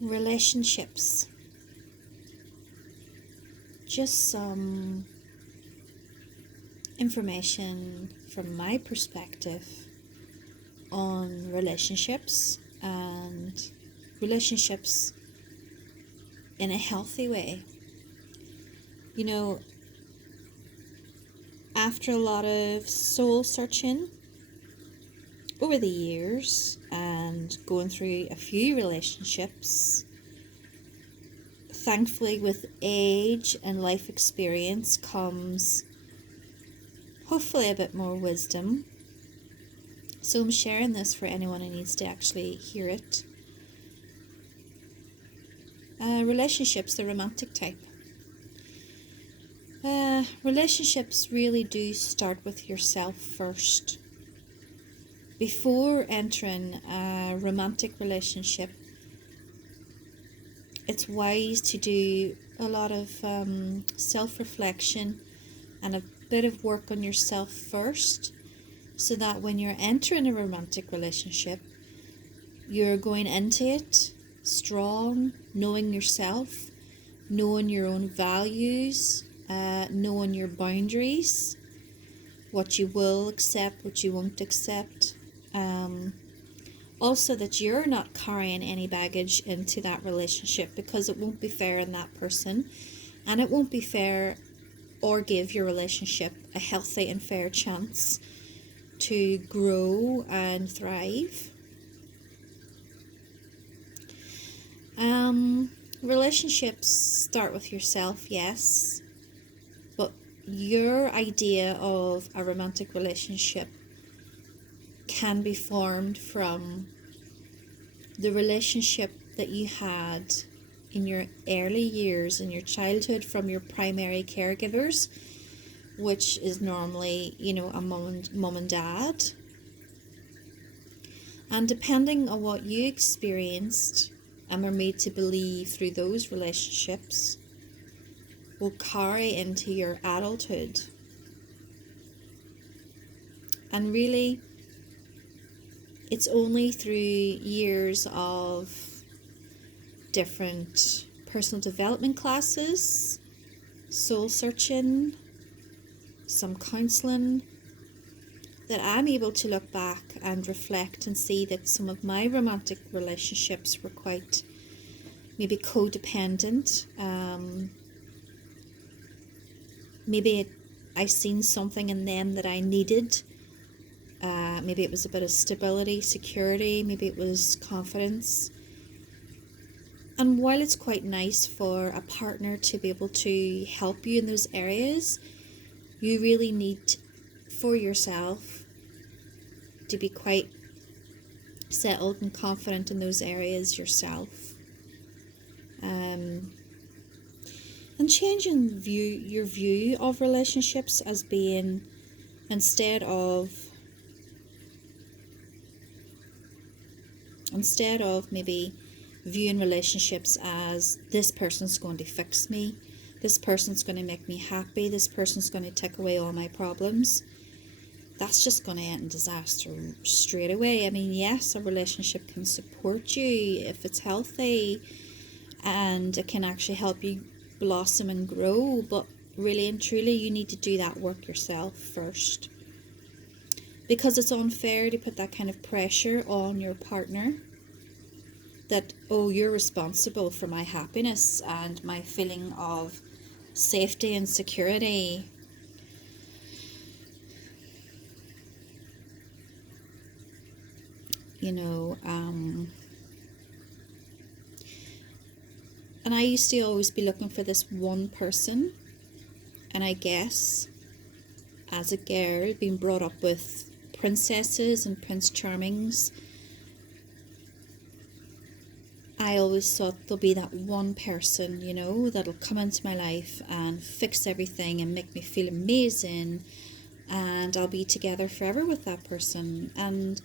relationships. Just some information from my perspective on relationships and relationships in a healthy way. You know, after a lot of soul searching over the years and going through a few relationships, thankfully with age and life experience comes hopefully a bit more wisdom. So I'm sharing this for anyone who needs to actually hear it. Relationships, the romantic type. Relationships really do start with yourself first. Before entering a romantic relationship, it's wise to do a lot of self-reflection and a bit of work on yourself first, so that when you're entering a romantic relationship, you're going into it strong, knowing yourself, knowing your own values, knowing your boundaries, what you will accept, what you won't accept. Also that you're not carrying any baggage into that relationship, because it won't be fair on that person, and it won't be fair or give your relationship a healthy and fair chance to grow and thrive. Relationships start with yourself, yes, but your idea of a romantic relationship can be formed from the relationship that you had in your early years, in your childhood, from your primary caregivers, which is normally, a mom and dad. And depending on what you experienced and were made to believe through those relationships, will carry into your adulthood. And really, it's only through years of different personal development classes, soul searching, some counselling, that I'm able to look back and reflect and see that some of my romantic relationships were quite maybe codependent. Maybe I seen something in them that I needed. Maybe it was a bit of stability, security, maybe it was confidence. And while it's quite nice for a partner to be able to help you in those areas, you really need for yourself to be quite settled and confident in those areas yourself. And changing your view of relationships as being, instead of maybe viewing relationships as, this person's going to fix me, this person's going to make me happy, this person's going to take away all my problems, that's just going to end in disaster straight away. I mean, yes, a relationship can support you if it's healthy, and it can actually help you blossom and grow, but really and truly you need to do that work yourself first, because it's unfair to put that kind of pressure on your partner that, oh, you're responsible for my happiness and my feeling of safety and security. And I used to always be looking for this one person, and I guess as a girl, being brought up with princesses and Prince Charmings, I always thought there'll be that one person, that'll come into my life and fix everything and make me feel amazing, and I'll be together forever with that person. And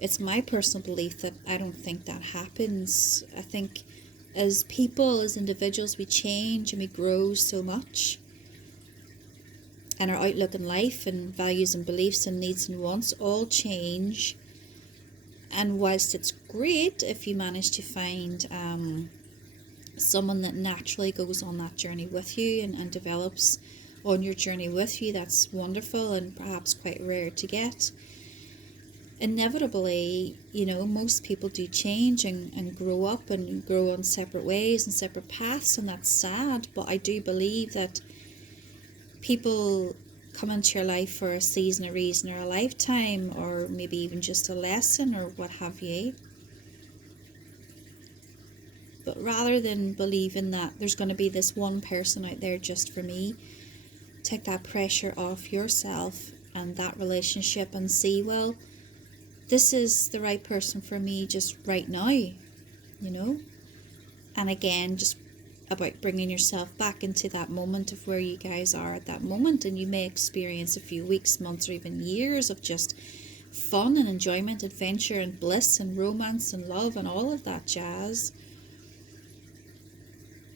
it's my personal belief that I don't think that happens. I think as people, as individuals, we change and we grow so much, and our outlook in life and values and beliefs and needs and wants all change And whilst it's great if you manage to find someone that naturally goes on that journey with you and develops on your journey with you, that's wonderful and perhaps quite rare to get. Inevitably, most people do change and grow up and grow on separate ways and separate paths, and that's sad. But I do believe that people come into your life for a season, a reason, or a lifetime, or maybe even just a lesson or what have you. But rather than believing that there's going to be this one person out there just for me, take that pressure off yourself and that relationship and see, well, this is the right person for me just right now, And again, just about bringing yourself back into that moment of where you guys are at that moment, and you may experience a few weeks, months, or even years of just fun and enjoyment, adventure and bliss and romance and love and all of that jazz.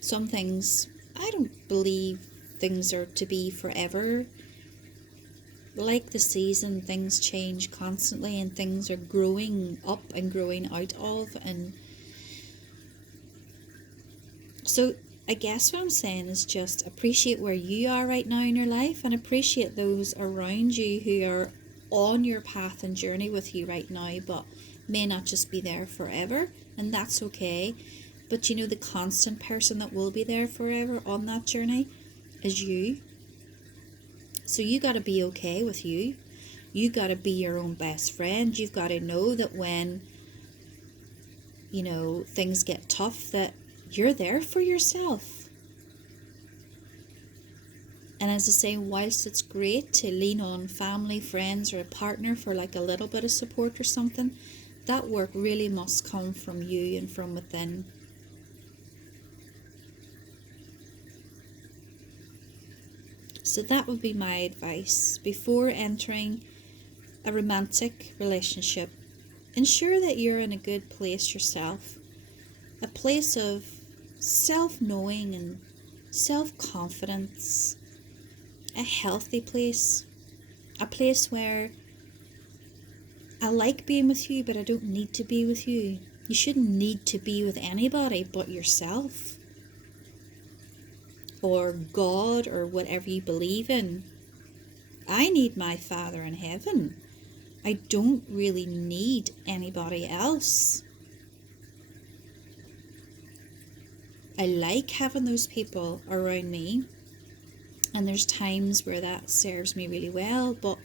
Some things, I don't believe things are to be forever. Like the season, things change constantly and things are growing up and growing out of. And so I guess what I'm saying is just appreciate where you are right now in your life and appreciate those around you who are on your path and journey with you right now, but may not just be there forever, and that's okay. But the constant person that will be there forever on that journey is you. So you got to be okay with you. You got to be your own best friend. You've got to know that when, things get tough, that you're there for yourself. And as I say, whilst it's great to lean on family, friends, or a partner for like a little bit of support or something, that work really must come from you and from within. So that would be my advice. Before entering a romantic relationship, ensure that you're in a good place yourself. A place of self-knowing and self-confidence. A healthy place. A place where I like being with you, but I don't need to be with you. You shouldn't need to be with anybody but yourself. Or God, or whatever you believe in. I need my Father in heaven. I don't really need anybody else. I like having those people around me, and there's times where that serves me really well, but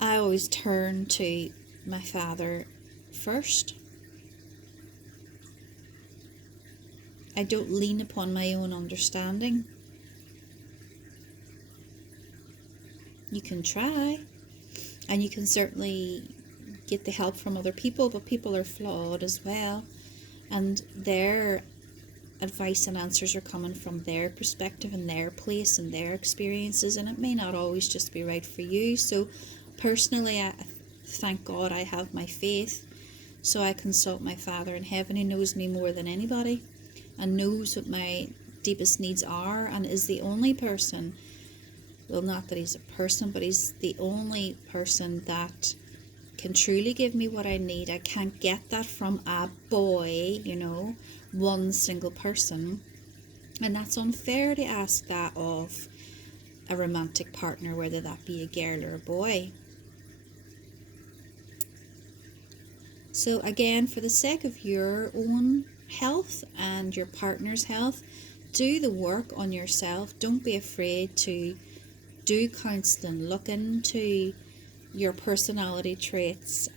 I always turn to my Father first. I don't lean upon my own understanding. You can try, and you can certainly get the help from other people, but people are flawed as well, and their advice and answers are coming from their perspective and their place and their experiences, and it may not always just be right for you. So personally, I thank God I have my faith, so I consult my Father in heaven, who knows me more than anybody and knows what my deepest needs are, and is the only person, well, not that he's a person, but he's the only person that can truly give me what I need. I can't get that from a boy, one single person, and that's unfair to ask that of a romantic partner, whether that be a girl or a boy. So again, for the sake of your own health and your partner's health, do the work on yourself. Don't be afraid to do counselling. Look into your personality traits.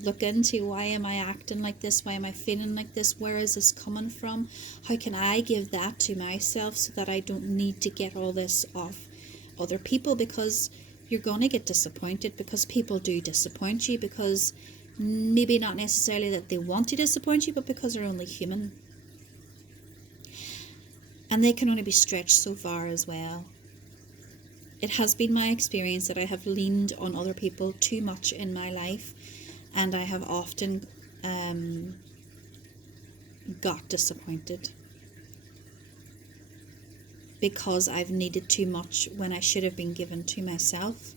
Look into, why am I acting like this? Why am I feeling like this? Where is this coming from? How can I give that to myself so that I don't need to get all this off other people? Because you're going to get disappointed, because people do disappoint you, because maybe not necessarily that they want to disappoint you, but because they're only human. And they can only be stretched so far as well. It has been my experience that I have leaned on other people too much in my life, and I have often got disappointed because I've needed too much when I should have been given to myself.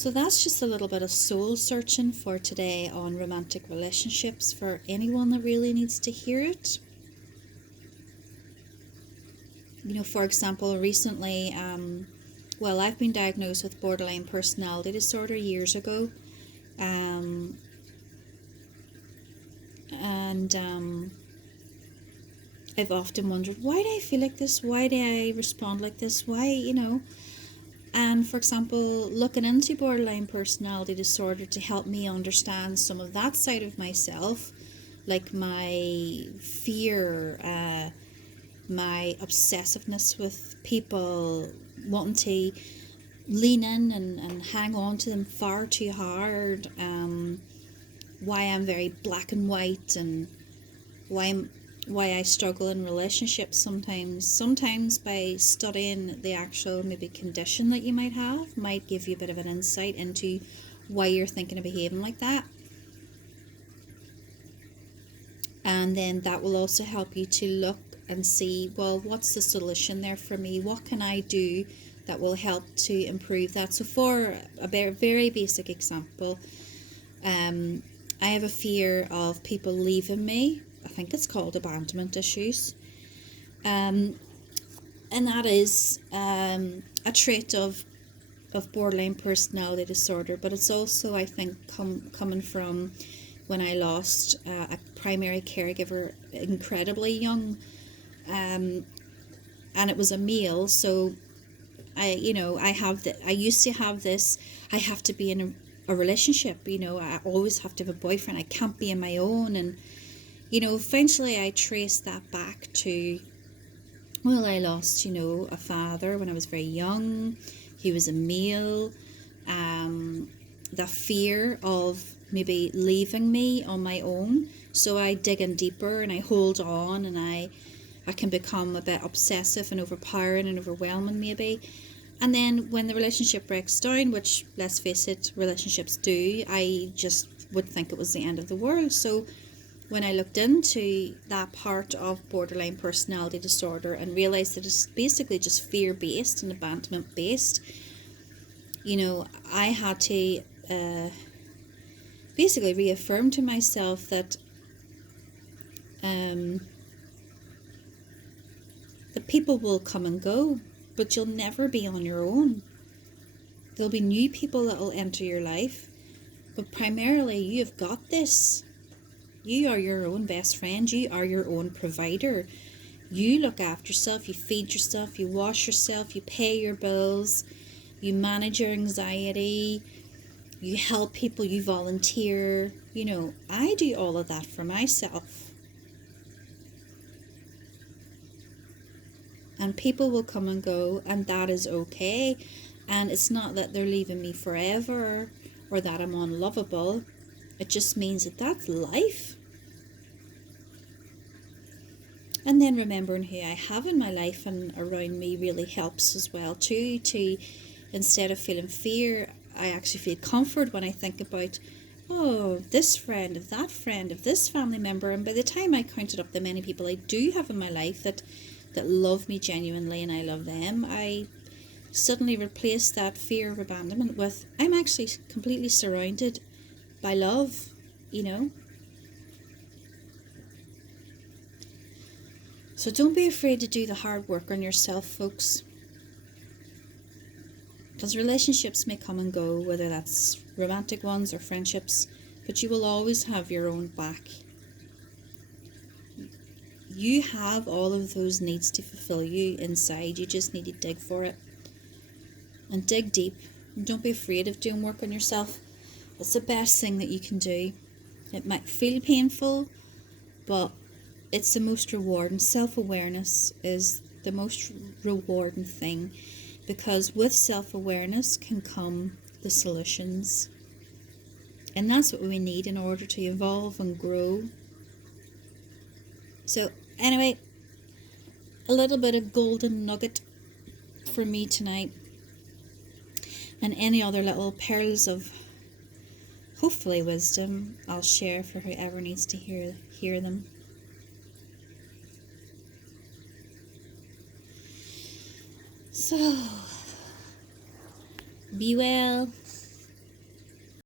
So that's just a little bit of soul searching for today on romantic relationships for anyone that really needs to hear it. You know, for example, recently, I've been diagnosed with borderline personality disorder years ago. And I've often wondered, why do I feel like this? Why do I respond like this? Why, And for example, looking into borderline personality disorder to help me understand some of that side of myself, like my fear, my obsessiveness with people, wanting to lean in and hang on to them far too hard, why I'm very black and white, and why I struggle in relationships sometimes by studying the actual maybe condition that you might have might give you a bit of an insight into why you're thinking of behaving like that. And then that will also help you to look and see, well, what's the solution there for me? What can I do that will help to improve that? So for a very basic example, I have a fear of people leaving me. I think it's called abandonment issues. And that is a trait of borderline personality disorder, but it's also, I think, coming from when I lost a primary caregiver incredibly young, and it was a male. So I used to have this, I have to be in a relationship, I always have to have a boyfriend, I can't be on my own. And eventually I traced that back to, I lost, a father when I was very young. He was a male. The fear of maybe leaving me on my own. So I dig in deeper and I hold on, and I can become a bit obsessive and overpowering and overwhelming maybe. And then when the relationship breaks down, which, let's face it, relationships do, I just would think it was the end of the world. So when I looked into that part of borderline personality disorder and realised that it's basically just fear-based and abandonment-based, I had to basically reaffirm to myself that the people will come and go, but you'll never be on your own. There'll be new people that will enter your life, but primarily you've got this. You are your own best friend. You are your own provider. You look after yourself. You feed yourself. You wash yourself. You pay your bills. You manage your anxiety. You help people. You volunteer. I do all of that for myself. And people will come and go, and that is okay. And it's not that they're leaving me forever or that I'm unlovable. It just means that that's life. And then remembering who I have in my life and around me really helps as well too. To, instead of feeling fear, I actually feel comfort when I think about, this friend, of that friend, of this family member. And by the time I counted up the many people I do have in my life that love me genuinely and I love them, I suddenly replaced that fear of abandonment with, I'm actually completely surrounded by love, So don't be afraid to do the hard work on yourself, folks. Because relationships may come and go, whether that's romantic ones or friendships, but you will always have your own back. You have all of those needs to fulfill you inside. You just need to dig for it. And dig deep. And don't be afraid of doing work on yourself. It's the best thing that you can do. It might feel painful, but it's the most rewarding. Self-awareness is the most rewarding thing, because with self-awareness can come the solutions. And that's what we need in order to evolve and grow. So anyway, a little bit of golden nugget for me tonight. And any other little pearls of hopefully wisdom I'll share for whoever needs to hear them. So, be well.